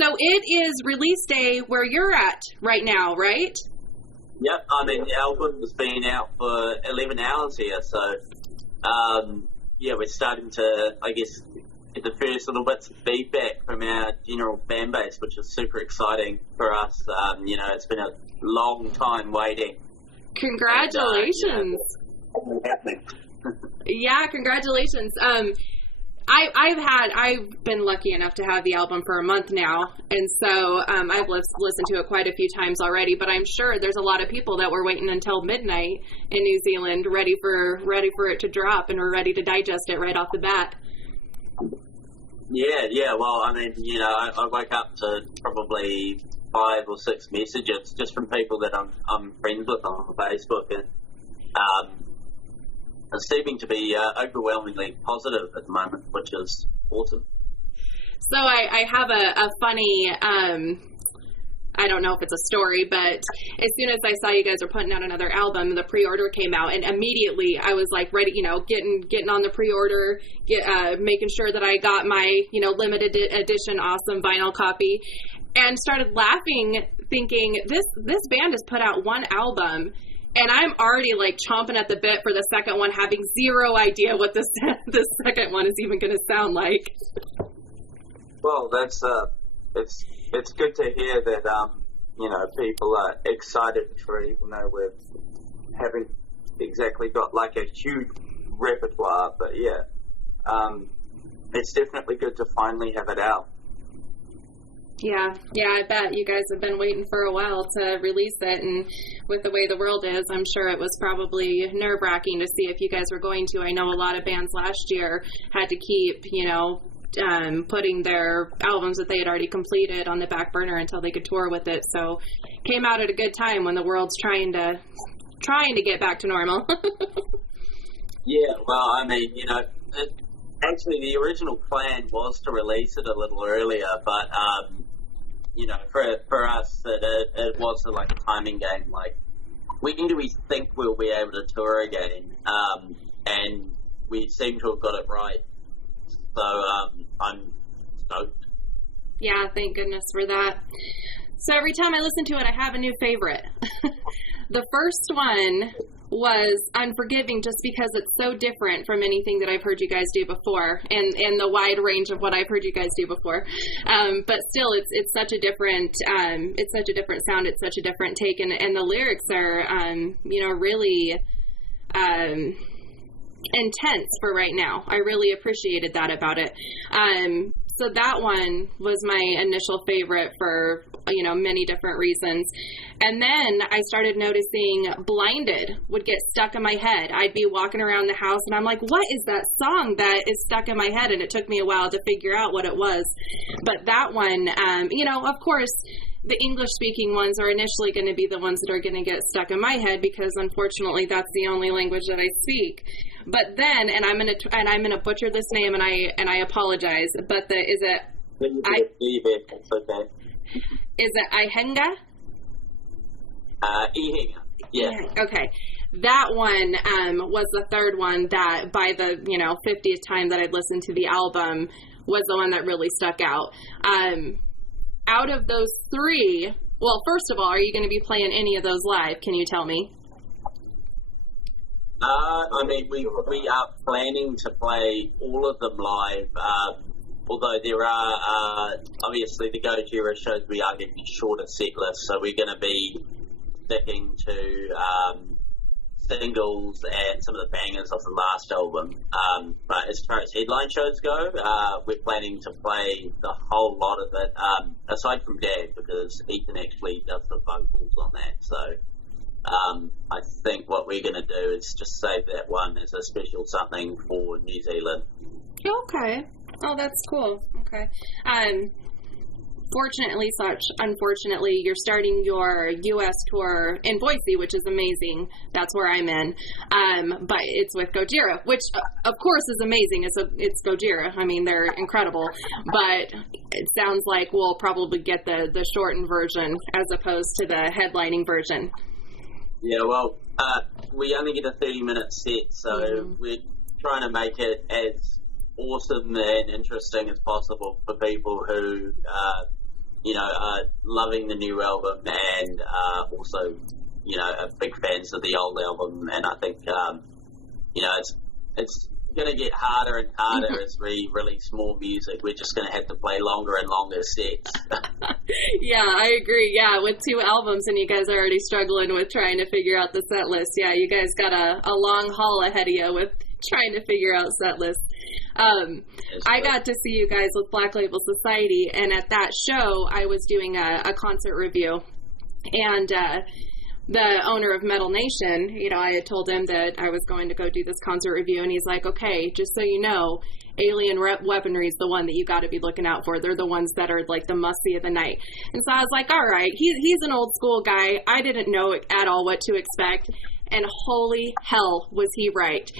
So it is release day where you're at right now, right? Yep, I mean, the album's been out for 11 hours here, so, we're starting to, I guess, get the first little bits of feedback from our general fan base, which is super exciting for us. It's been a long time waiting. Congratulations. Yeah, congratulations. I've been lucky enough to have the album for a month now, and so I've listened to it quite a few times already. But I'm sure there's a lot of people that were waiting until midnight in New Zealand, ready for it to drop, and are ready to digest it right off the bat. Yeah. Well, I mean, I woke up to probably 5 or 6 messages just from people that I'm friends with on Facebook, and it's seeming to be overwhelmingly positive at the moment, which is awesome. So I have a funny, I don't know if it's a story, but as soon as I saw you guys were putting out another album, the pre-order came out, and immediately I was like ready, getting on the pre-order, making sure that I got my, limited edition awesome vinyl copy, and started laughing, thinking this band has put out one album, and I'm already like chomping at the bit for the second one, having zero idea what this second one is even going to sound like. Well, that's it's good to hear that people are excited for it, even though we haven't exactly got like a huge repertoire. But it's definitely good to finally have it out. Yeah, I bet you guys have been waiting for a while to release it, and with the way the world is, I'm sure it was probably nerve-wracking to see if you guys were going to. I know a lot of bands last year had to keep, putting their albums that they had already completed on the back burner until they could tour with it, so came out at a good time when the world's trying to get back to normal. Yeah, well, I mean, actually the original plan was to release it a little earlier, but for us, it was like a timing game. Like, when do we think we'll be able to tour again? And we seem to have got it right. So I'm stoked. Yeah, thank goodness for that. So every time I listen to it, I have a new favorite. The first one was Unforgiving, just because it's so different from anything that I've heard you guys do before, and the wide range of what I've heard you guys do before. But still, it's such a different sound. It's such a different take, and the lyrics are really intense for right now. I really appreciated that about it. So that one was my initial favorite for, many different reasons. And then I started noticing Blinded would get stuck in my head. I'd be walking around the house and I'm like, what is that song that is stuck in my head? And it took me a while to figure out what it was. But that one, of course, the English-speaking ones are initially going to be the ones that are going to get stuck in my head, because unfortunately that's the only language that I speak. But then, and I'm gonna butcher this name, and I apologize. But is it Ihenga? Ihenga. Yeah. Okay. That one was the third one that, by the 50th time that I'd listened to the album, was the one that really stuck out. Out of those three, well, first of all, are you going to be playing any of those live? Can you tell me? I mean, we are planning to play all of them live, although there are, obviously, the Gojira shows, we are getting shorter set lists, so we're going to be sticking to singles and some of the bangers of the last album. But as far as headline shows go, we're planning to play the whole lot of it, aside from Dad, because Ethan actually does the vocals on that. So I think what we're going to do is just save that one as a special something for New Zealand. Okay. Oh, that's cool. Okay. Unfortunately, you're starting your U.S. tour in Boise, which is amazing. That's where I'm in. But it's with Gojira, which, of course, is amazing. It's Gojira. I mean, they're incredible. But it sounds like we'll probably get the shortened version as opposed to the headlining version. Yeah, well, we only get a 30-minute set, so we're trying to make it as awesome and interesting as possible for people who loving the new album and also, big fans of the old album. And I think, it's going to get harder and harder as we release more music. We're just going to have to play longer and longer sets. Yeah, I agree. Yeah, with 2 albums and you guys are already struggling with trying to figure out the set list. Yeah, you guys got a long haul ahead of you with trying to figure out set lists. I got to see you guys with Black Label Society, and at that show I was doing a concert review, and the owner of Metal Nation, I had told him that I was going to go do this concert review, and he's like, okay, just so you know, Alien Weaponry is the one that you got to be looking out for. They're the ones that are like the must-see of the night. And so I was like, all right, he's an old school guy. I didn't know at all what to expect, and holy hell was he right.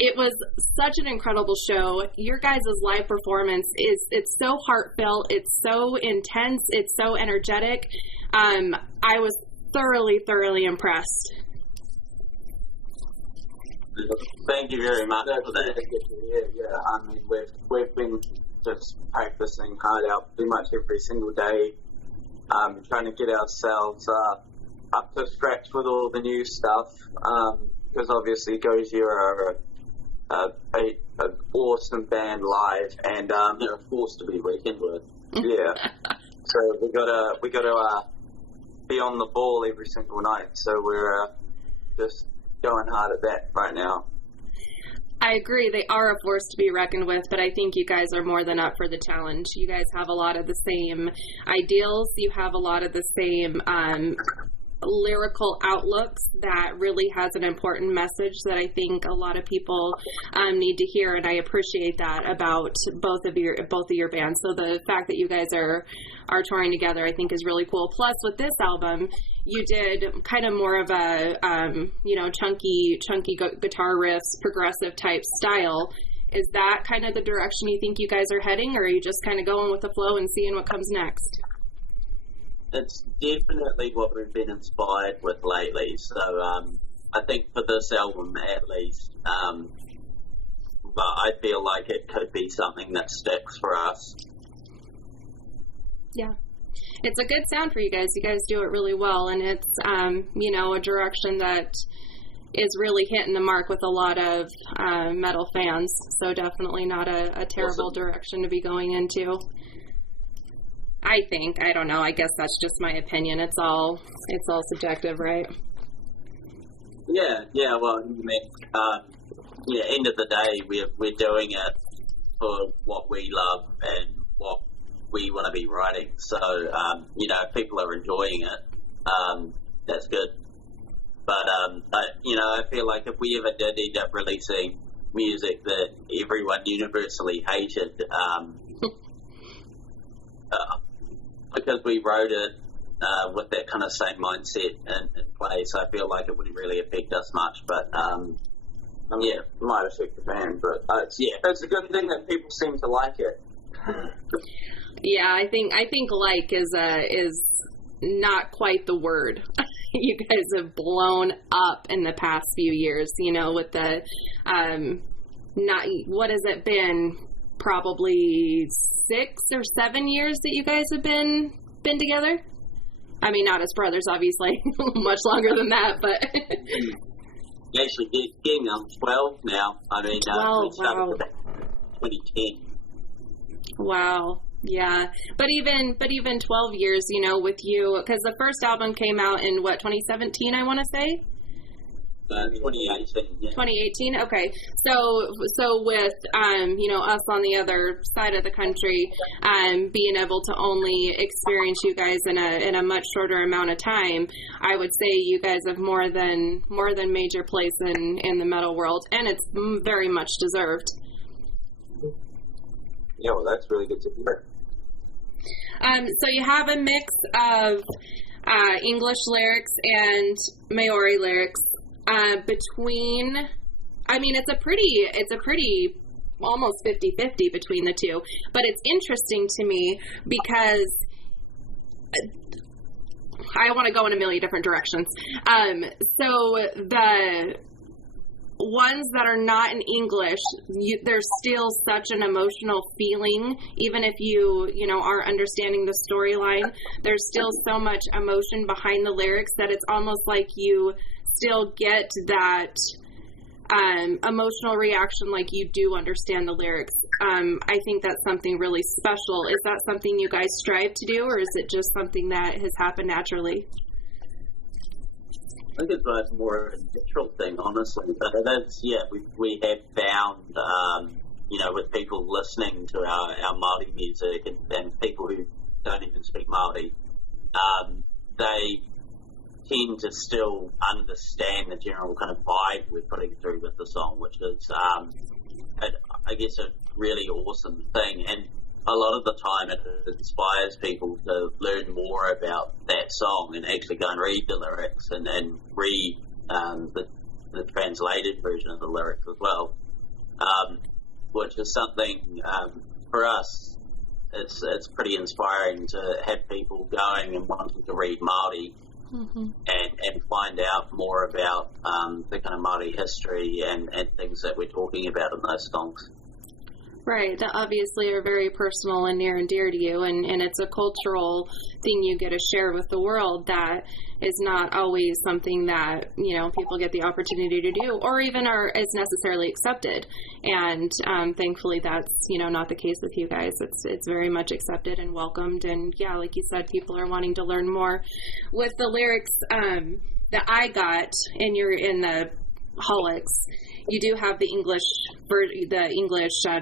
It was such an incredible show. Your guys' live performance it's so heartfelt, it's so intense, it's so energetic. I was thoroughly impressed. Thank you very much for that. Yeah. I mean, we've been just practicing hard out pretty much every single day, trying to get ourselves up to scratch with all the new stuff. Because obviously, Gojira are an awesome band live, and they're a force to be reckoned with. Yeah. So we gotta be on the ball every single night. So we're just going hard at that right now. I agree. They are a force to be reckoned with, but I think you guys are more than up for the challenge. You guys have a lot of the same ideals. You have a lot of the same lyrical outlooks that really has an important message that I think a lot of people need to hear, and I appreciate that about both of your bands. So the fact that you guys are touring together, I think, is really cool. Plus, with this album, you did kind of more of a chunky guitar riffs, progressive type style. Is that kind of the direction you think you guys are heading, or are you just kind of going with the flow and seeing what comes next? It's definitely what we've been inspired with lately. So I think for this album, at least, but I feel like it could be something that sticks for us. Yeah. It's a good sound for you guys. You guys do it really well, and it's, a direction that is really hitting the mark with a lot of metal fans. So definitely not a terrible direction to be going into. I think. I don't know. I guess that's just my opinion. It's all subjective, right? Yeah. Well, end of the day, we're doing it for what we love and what we want to be writing. So, if people are enjoying it, that's good. But, I feel like if we ever did end up releasing music that everyone universally hated, because we wrote it with that kind of same mindset in place, I feel like it wouldn't really affect us much. But, it might affect the band, but it's a good thing that people seem to like it. Yeah, I think like is not quite the word. You guys have blown up in the past few years, with the what has it been? Probably 6 or 7 years that you guys have been together. I mean, not as brothers, obviously, much longer than that, but actually getting on 12 now. I mean, 12, we started wow. with 2010. Wow. Yeah, but even 12 years, with you, because the first album came out in 2017, I want to say. 2018. Yeah. 2018. Okay, so with us on the other side of the country, being able to only experience you guys in a much shorter amount of time, I would say you guys have more than made your place in the metal world, and it's very much deserved. Yeah, well, that's really good to hear. So you have a mix of English lyrics and Maori lyrics. Between, I mean, it's a pretty almost 50-50 between the two, but it's interesting to me because I want to go in a million different directions. So ones that are not in English, there's still such an emotional feeling, even if you are understanding the storyline. There's still so much emotion behind the lyrics that it's almost like you still get that emotional reaction like you do understand the lyrics. I think that's something really special. Is that something you guys strive to do, or is it just something that has happened naturally? I think it's more a natural thing, honestly. But it is, we have found, with people listening to our Māori music and people who don't even speak Māori, they tend to still understand the general kind of vibe we're putting through with the song, which is, I guess, a really awesome thing. And a lot of the time it inspires people to learn more about that song and actually go and read the lyrics and read the translated version of the lyrics as well, which is something for us. It's pretty inspiring to have people going and wanting to read Māori. Mm-hmm. and find out more about the kind of Māori history and things that we're talking about in those songs. Right, that obviously are very personal and near and dear to you, and it's a cultural thing you get to share with the world that is not always something that, people get the opportunity to do, or even is necessarily accepted. And thankfully that's, not the case with you guys. It's very much accepted and welcomed, and yeah, like you said, people are wanting to learn more. With the lyrics that I got in the Holics, you do have the English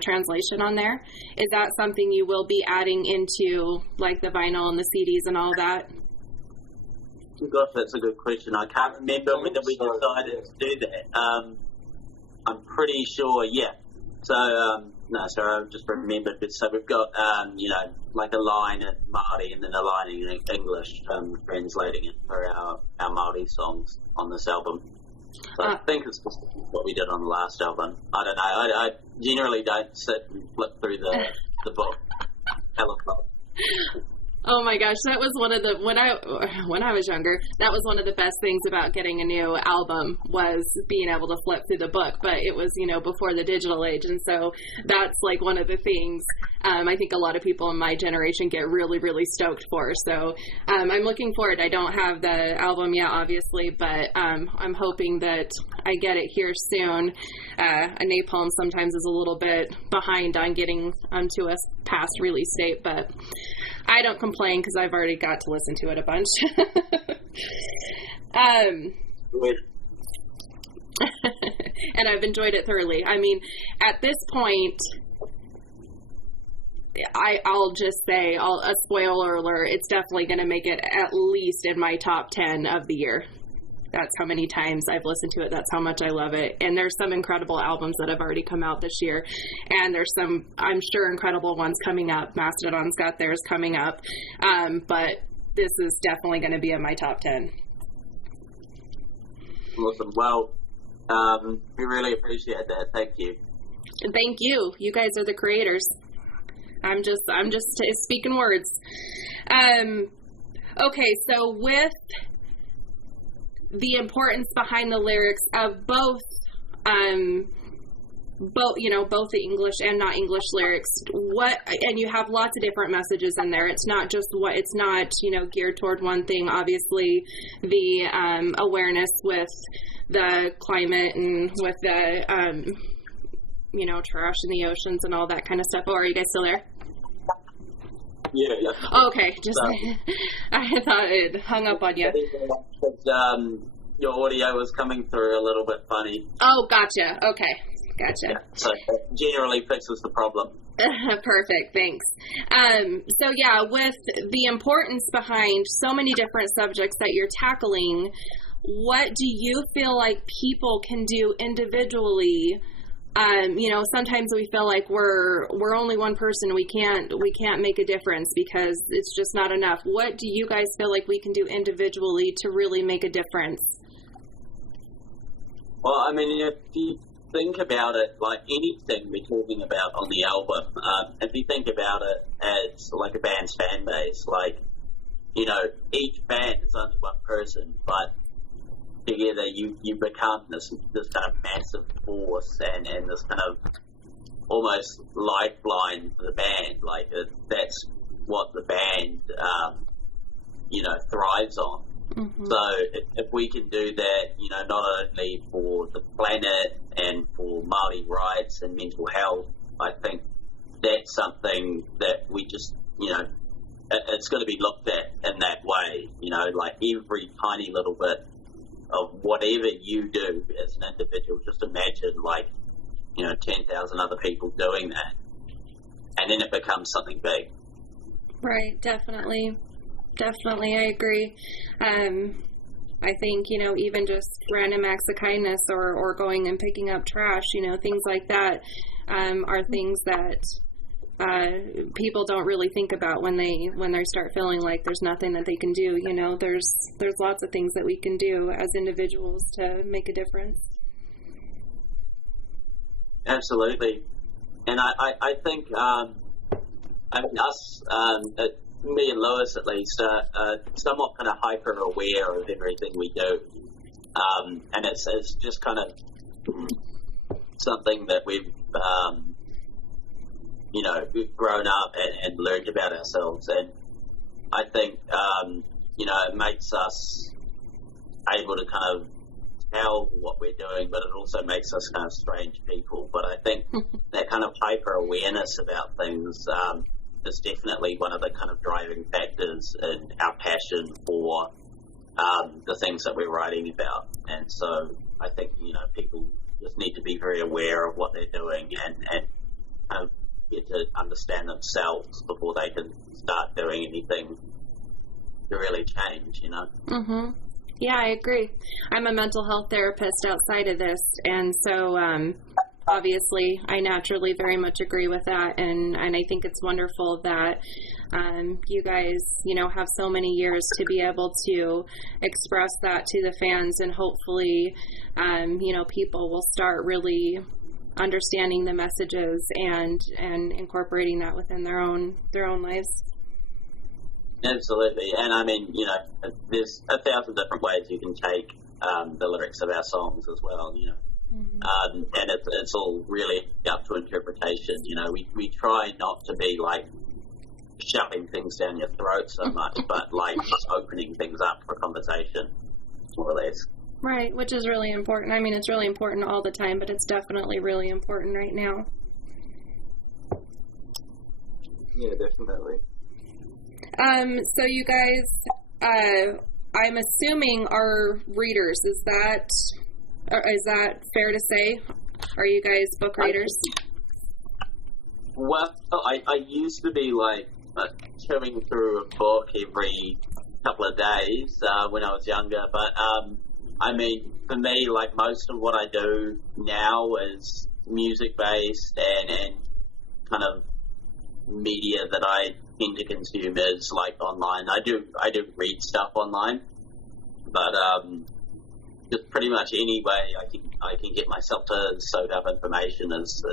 translation on there. Is that something you will be adding into like the vinyl and the CDs and all that? Gosh, that's a good question. I can't remember whether we decided to do that. I'm pretty sure, yeah. So, I just remembered. So we've got, like a line in Māori and then a line in English, translating it for our Māori songs on this album. So I think it's what we did on the last album. I don't know. I generally don't sit and flip through the book. Oh my gosh, that was one of the when I was younger, that was one of the best things about getting a new album was being able to flip through the book. But it was, before the digital age, and so that's like one of the things I think a lot of people in my generation get really, really stoked for. So I'm looking forward. I don't have the album yet, obviously, but I'm hoping that I get it here soon. A Napalm sometimes is a little bit behind on getting to us past release date, but I don't complain because I've already got to listen to it a bunch. And I've enjoyed it thoroughly. I mean, at this point, I'll just say, a spoiler alert, it's definitely going to make it at least in my top 10 of the year. That's how many times I've listened to it. That's how much I love it. And there's some incredible albums that have already come out this year. And there's some, I'm sure, incredible ones coming up. Mastodon's got theirs coming up. But this is definitely going to be in my top 10. Awesome. Well, we really appreciate that. Thank you. Thank you. You guys are the creators. I'm just speaking words. Okay, so with the importance behind the lyrics of both the English and not English lyrics, and you have lots of different messages in there. It's not geared toward one thing. Obviously, the awareness with the climate and with the trash in the oceans and all that kind of stuff. Oh, are you guys still there? Yeah. Oh, okay. Just I thought it hung up on you. Your audio was coming through a little bit funny. Oh, gotcha. Okay, gotcha. Yeah, so that generally fixes the problem. Perfect. Thanks. So yeah, with the importance behind so many different subjects that you're tackling, what do you feel like people can do individually? Sometimes we feel like we're only one person. We can't make a difference because it's just not enough. What do you guys feel like we can do individually to really make a difference? Well, I mean, if you think about it, like anything we're talking about on the album, if you think about it as like a band's fan base, like, each band is only one person, but together, you become this kind of massive force and this kind of almost lifeline for the band. Like that's what the band thrives on. Mm-hmm. So if we can do that, not only for the planet and for Māori rights and mental health, I think that's something that we just, it's going to be looked at in that way. Like every tiny little bit of whatever you do as an individual, just imagine 10,000 other people doing that, and then it becomes something big. Right, definitely, I agree. I think, even just random acts of kindness or going and picking up trash, things like that are things that people don't really think about when they start feeling like there's nothing that they can do. There's lots of things that we can do as individuals to make a difference. Absolutely. And I think us, me and Lewis at least, are somewhat kind of hyper aware of everything we do, and it's just kind of something that we've grown up and learned about ourselves. And I think it makes us able to kind of tell what we're doing, but it also makes us kind of strange people. But I think that kind of hyper awareness about things is definitely one of the kind of driving factors in our passion for the things that we're writing about. And so I think people just need to be very aware of what they're doing and kind of get to understand themselves before they can start doing anything to really change. Mm-hmm. Yeah, I agree. I'm a mental health therapist outside of this, and so obviously I naturally very much agree with that, and I think it's wonderful that you guys, have so many years to be able to express that to the fans, and hopefully, people will start really understanding the messages and incorporating that within their own lives. Absolutely. And I mean, there's 1,000 different ways you can take the lyrics of our songs as well, Mm-hmm. And it's all really up to interpretation. We try not to be shoving things down your throat so much, but just opening things up for conversation, more or less. Right, which is really important. I mean, it's really important all the time, but it's definitely really important right now. Yeah, definitely. So you guys, I'm assuming are readers. Is that fair to say? Are you guys book readers? Well, I used to be chewing through a book every couple of days when I was younger, but I mean, for me, most of what I do now is music-based and kind of media that I tend to consume is online. I do read stuff online, but just pretty much any way I can get myself to soak up information is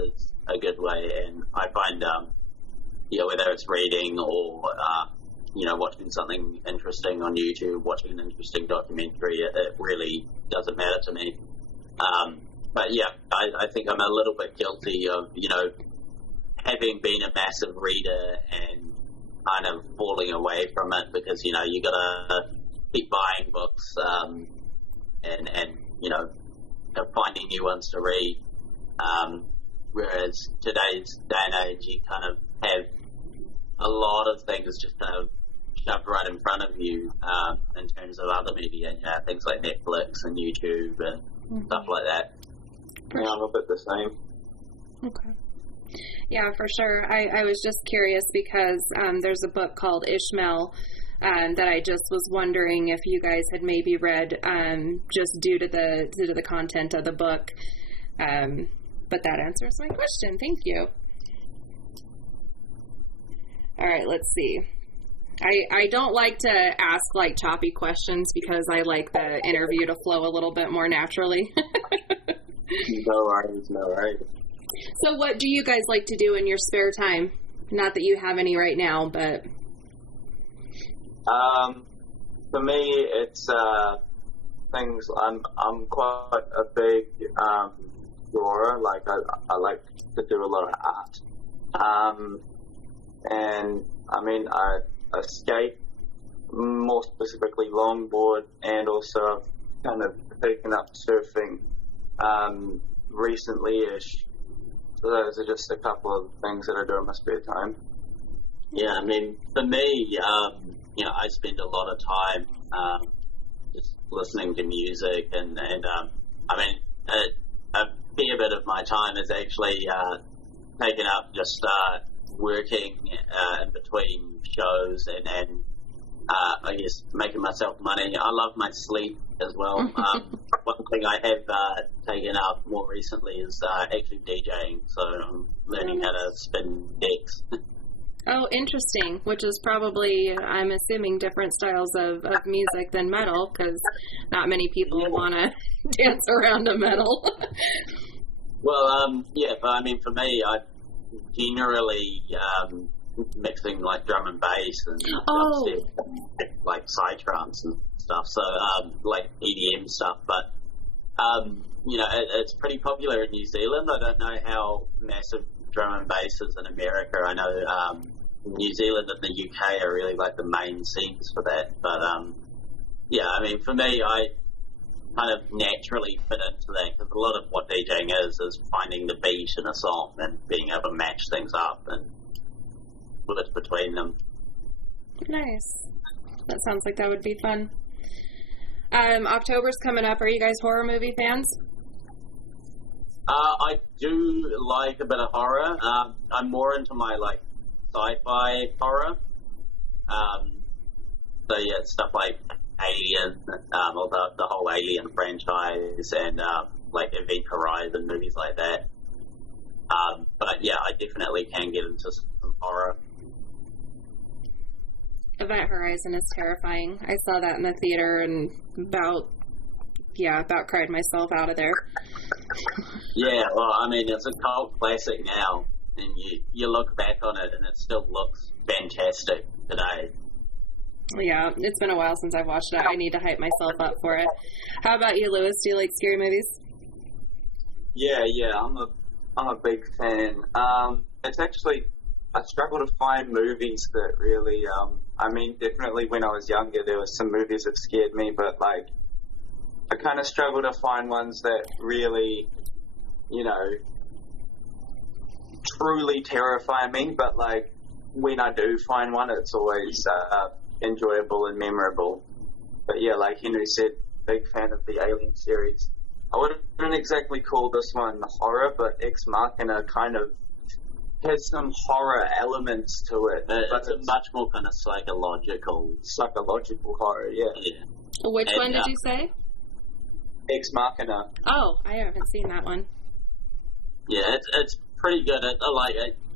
a good way. And I find whether it's reading or watching something interesting on YouTube, watching an interesting documentary, it really doesn't matter to me. But yeah, I think I'm a little bit guilty of having been a massive reader and kind of falling away from it because you gotta keep buying books and finding new ones to read. Whereas today's day and age, you kind of have a lot of things just kind of shoved right in front of you in terms of other media, things like Netflix and YouTube and Mm-hmm. stuff like that. Yeah, I'm a bit the same. Okay. Yeah, for sure. I was just curious because there's a book called Ishmael that I just was wondering if you guys had maybe read just due to the content of the book. But that answers my question. Thank you. All right, let's see. I don't like to ask choppy questions because I like the interview to flow a little bit more naturally. No worries. So what do you guys like to do in your spare time? Not that you have any right now, but... For me, it's things. I'm quite a big drawer. Like I like to do a lot of art. And I mean I skate, more specifically longboard, and also I've kind of taken up surfing recently-ish. So those are just a couple of things that I do in my spare time. Yeah, I mean, for me, I spend a lot of time just listening to music, and I mean, a fair bit of my time is actually taken up just working in between shows and I guess making myself money. I love my sleep as well. One thing I have taken up more recently is actually DJing, so I'm learning how to spin decks. Oh, interesting. Which is probably, I'm assuming, different styles of music than metal, because not many people want to dance around a metal. Well, but I mean, for me, I generally mixing like drum and bass and like psytrance and stuff, so like EDM stuff, but it's pretty popular in New Zealand. I don't know how massive drum and bass is in America. I know New Zealand and the UK are really like the main scenes for that, but I mean, for me, I kind of naturally fit into that, because a lot of what DJing is finding the beat in a song and being able to match things up and put it between them. Nice. That sounds like that would be fun. October's coming up. Are you guys horror movie fans? I do like a bit of horror. I'm more into my like sci-fi horror. So yeah, stuff like Alien, or the whole Alien franchise, and like Event Horizon, movies like that. But yeah, I definitely can get into some horror. Event Horizon is terrifying. I saw that in the theater and about cried myself out of there. Yeah, well, I mean, it's a cult classic now, and you look back on it and it still looks fantastic today. Yeah, it's been a while since I've watched it. I need to hype myself up for it. How about you, Lewis? Do you like scary movies? Yeah, I'm a big fan. It's actually, I struggle to find movies that really, I mean, definitely when I was younger, there were some movies that scared me, but like, I kind of struggle to find ones that really, truly terrify me, but like, when I do find one, it's always enjoyable and memorable. But yeah, like Henry said, big fan of the Alien series. I wouldn't exactly call this one horror, but Ex Machina kind of has some horror elements to it. But it's a much more kind of psychological horror, yeah. Which one did you say? Ex Machina. Oh, I haven't seen that one. Yeah, it's pretty good.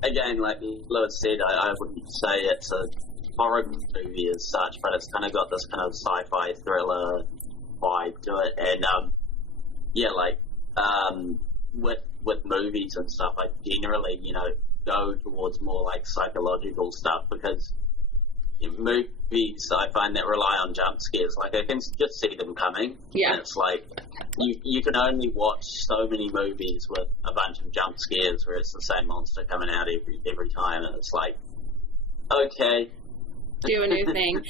Again, like Lewis said, I wouldn't say it's a horror movie as such, but it's kind of got this kind of sci-fi thriller vibe to it. And with movies and stuff, I generally go towards more like psychological stuff, because movies I find that rely on jump scares, like I can just see them coming. Yeah. And it's like you can only watch so many movies with a bunch of jump scares where it's the same monster coming out every time, and it's like, okay, do a new thing.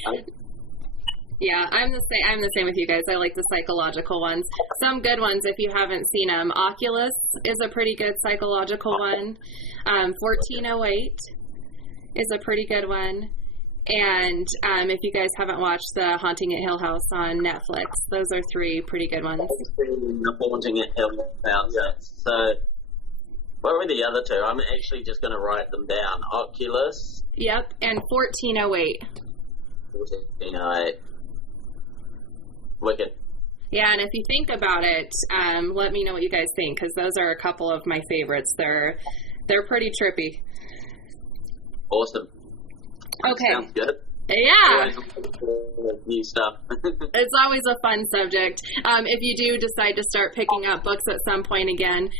Yeah, I'm the same with you guys. I like the psychological ones. Some good ones, if you haven't seen them. Oculus is a pretty good psychological one. 1408 is a pretty good one. And if you guys haven't watched The Haunting at Hill House on Netflix, those are three pretty good ones. The Haunting at Hill House. Yeah. So, what were the other two? I'm actually just going to write them down. Oculus. Yep, and 1408. 1408. Wicked. Yeah, and if you think about it, let me know what you guys think, because those are a couple of my favorites. They're pretty trippy. Awesome. Okay. Sounds good. Yeah. New stuff. It's always a fun subject. If you do decide to start picking up books at some point again,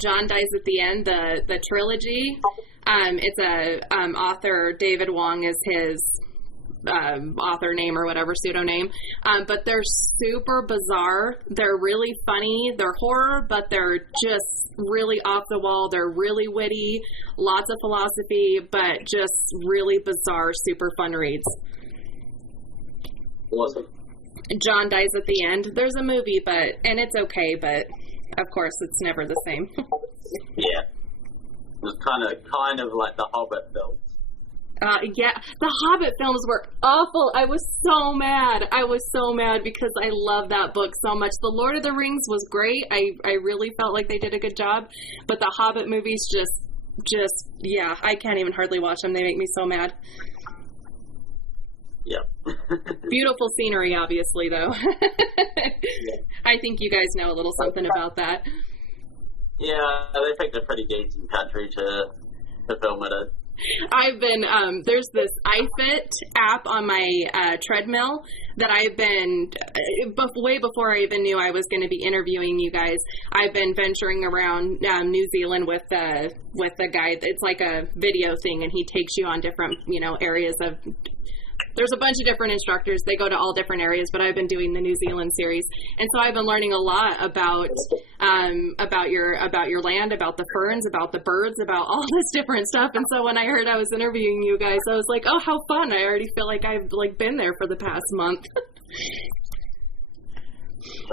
John Dies at the End, the trilogy. It's a author, David Wong is his author name or whatever, pseudonym. But they're super bizarre. They're really funny. They're horror, but they're just really off the wall. They're really witty, lots of philosophy, but just really bizarre, super fun reads. Awesome. John dies at the end. There's a movie, and it's okay, but of course it's never the same. Yeah. It was kind of like the Hobbit films. Yeah, the Hobbit films were awful. I was so mad because I love that book so much. The Lord of the Rings was great. I really felt like they did a good job, but the Hobbit movies just yeah, I can't even hardly watch them. They make me so mad. Yeah. Beautiful scenery, obviously, though. Yeah. I think you guys know a little something about that. Yeah, they picked a pretty decent country to film it in. I've been, there's this iFit app on my treadmill that I've been, way before I even knew I was going to be interviewing you guys, I've been venturing around New Zealand with the guy. It's like a video thing, and he takes you on different, areas of... There's a bunch of different instructors. They go to all different areas, but I've been doing the New Zealand series, and so I've been learning a lot about your land, about the ferns, about the birds, about all this different stuff. And so when I heard I was interviewing you guys, I was like, oh, how fun! I already feel like I've been there for the past month.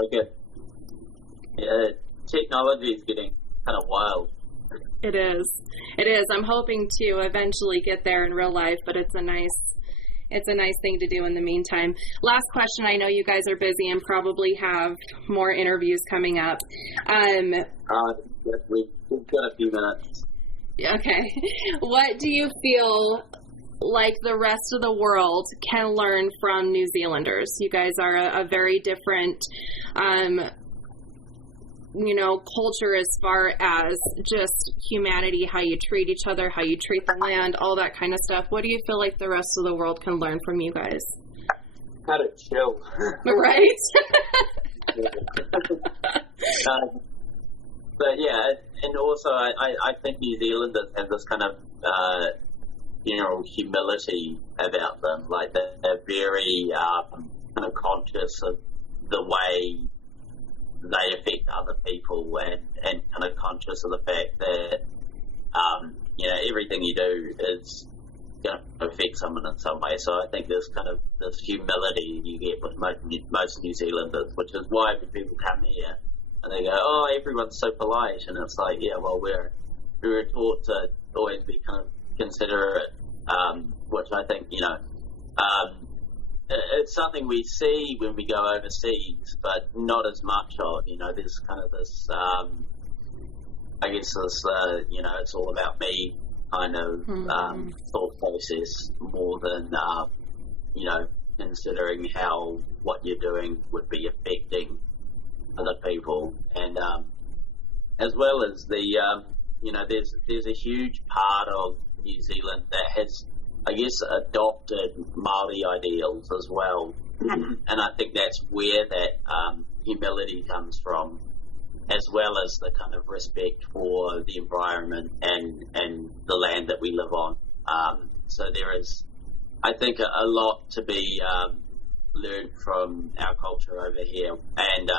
Okay. Yeah, technology is getting kind of wild. It is. I'm hoping to eventually get there in real life, but it's a nice thing to do in the meantime. Last question. I know you guys are busy and probably have more interviews coming up. Yes, we've got a few minutes. Okay. What do you feel like the rest of the world can learn from New Zealanders? You guys are a very different culture as far as just humanity, how you treat each other, how you treat the land, all that kind of stuff. What do you feel like the rest of the world can learn from you guys? How to chill. Right? But yeah, and also I think New Zealanders have this kind of general humility about them. Like they're very kind of conscious of the way they affect other people, and kind of conscious of the fact that everything you do is going to affect someone in some way. So I think there's kind of this humility you get with most New Zealanders, which is why when people come here and they go, oh, everyone's so polite, and it's like, yeah, well, we were taught to always be kind of considerate, which I think it's something we see when we go overseas, but not as much of. There's kind of this, I guess this, it's all about me kind of thought process more than, considering how what you're doing would be affecting other people. And as well as there's a huge part of New Zealand that has, I guess, adopted Māori ideals as well. And I think that's where that humility comes from, as well as the kind of respect for the environment and the land that we live on. So there is, I think, a lot to be learned from our culture over here, and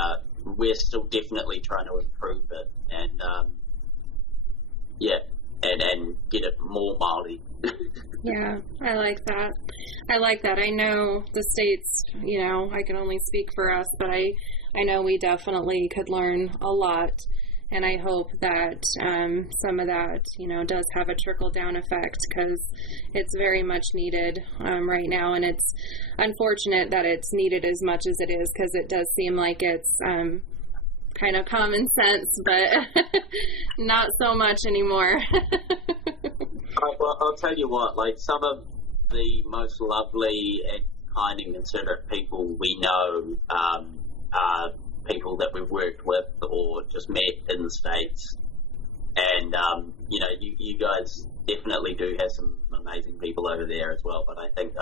we're still definitely trying to improve it, and and get it more Māori. Yeah, I like that. I know the States, I can only speak for us, but I know we definitely could learn a lot, and I hope that some of that, does have a trickle-down effect, because it's very much needed right now, and it's unfortunate that it's needed as much as it is, because it does seem like it's kind of common sense, but not so much anymore. Well, I'll tell you what, like, some of the most lovely and kind and considerate people we know are people that we've worked with or just met in the States. And, you guys definitely do have some amazing people over there as well. But I think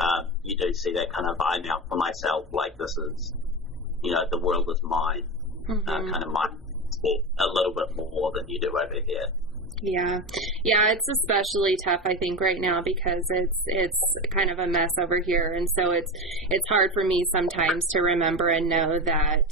you do see that kind of, I'm out for myself, like this is, the world is mine, kind of mindset a little bit more than you do over here. Yeah, it's especially tough, I think, right now because it's kind of a mess over here, and so it's hard for me sometimes to remember and know that,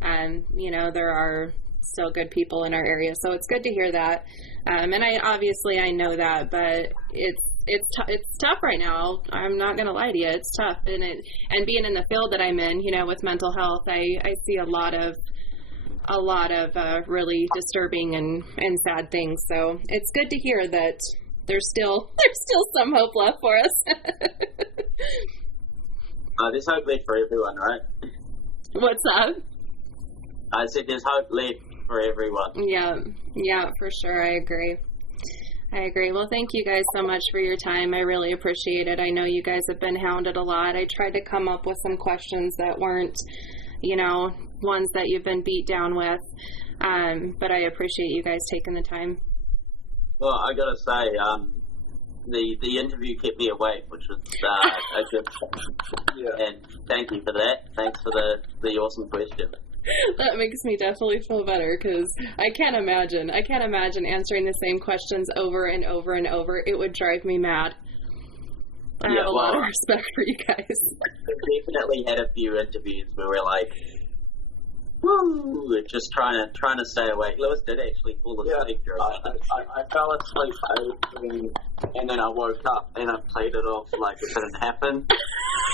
there are still good people in our area. So it's good to hear that, and I know that, but it's tough right now. I'm not gonna lie to you, it's tough, and being in the field that I'm in, with mental health, I see a lot of really disturbing and sad things. So it's good to hear that there's still some hope left for us. There's hope left for everyone, right? What's up? I said there's hope left for everyone. Yeah, for sure. I agree. Well, thank you guys so much for your time. I really appreciate it. I know you guys have been hounded a lot. I tried to come up with some questions that weren't, ones that you've been beat down with. But I appreciate you guys taking the time. Well, I gotta say, the interview kept me awake, which was a good. Yeah. And thank you for that. Thanks for the awesome question. That makes me definitely feel better because I can't imagine answering the same questions over and over and over. It would drive me mad. I have a lot of respect for you guys. We definitely had a few interviews where we're like, woo, just trying to stay awake. Lewis did actually fall asleep during it. I fell asleep and then I woke up and I played it off like it didn't happen.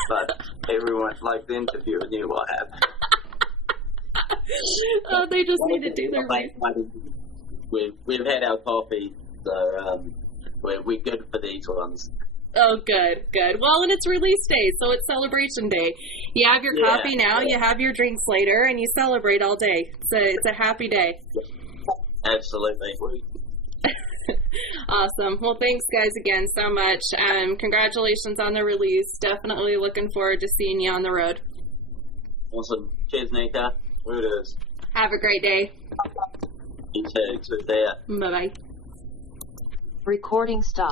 But everyone, like the interviewer, knew what happened. Oh, they just need to do their right. We've had our coffee, so we're good for these ones. Oh, good. Well, and it's release day, so it's celebration day. You have your coffee now, you have your drinks later, and you celebrate all day. It's a happy day. Absolutely. Awesome. Well, thanks, guys, again so much. Congratulations on the release. Definitely looking forward to seeing you on the road. Awesome. Cheers, Nika. Who it is. Have a great day. You too. Bye-bye. Recording stop.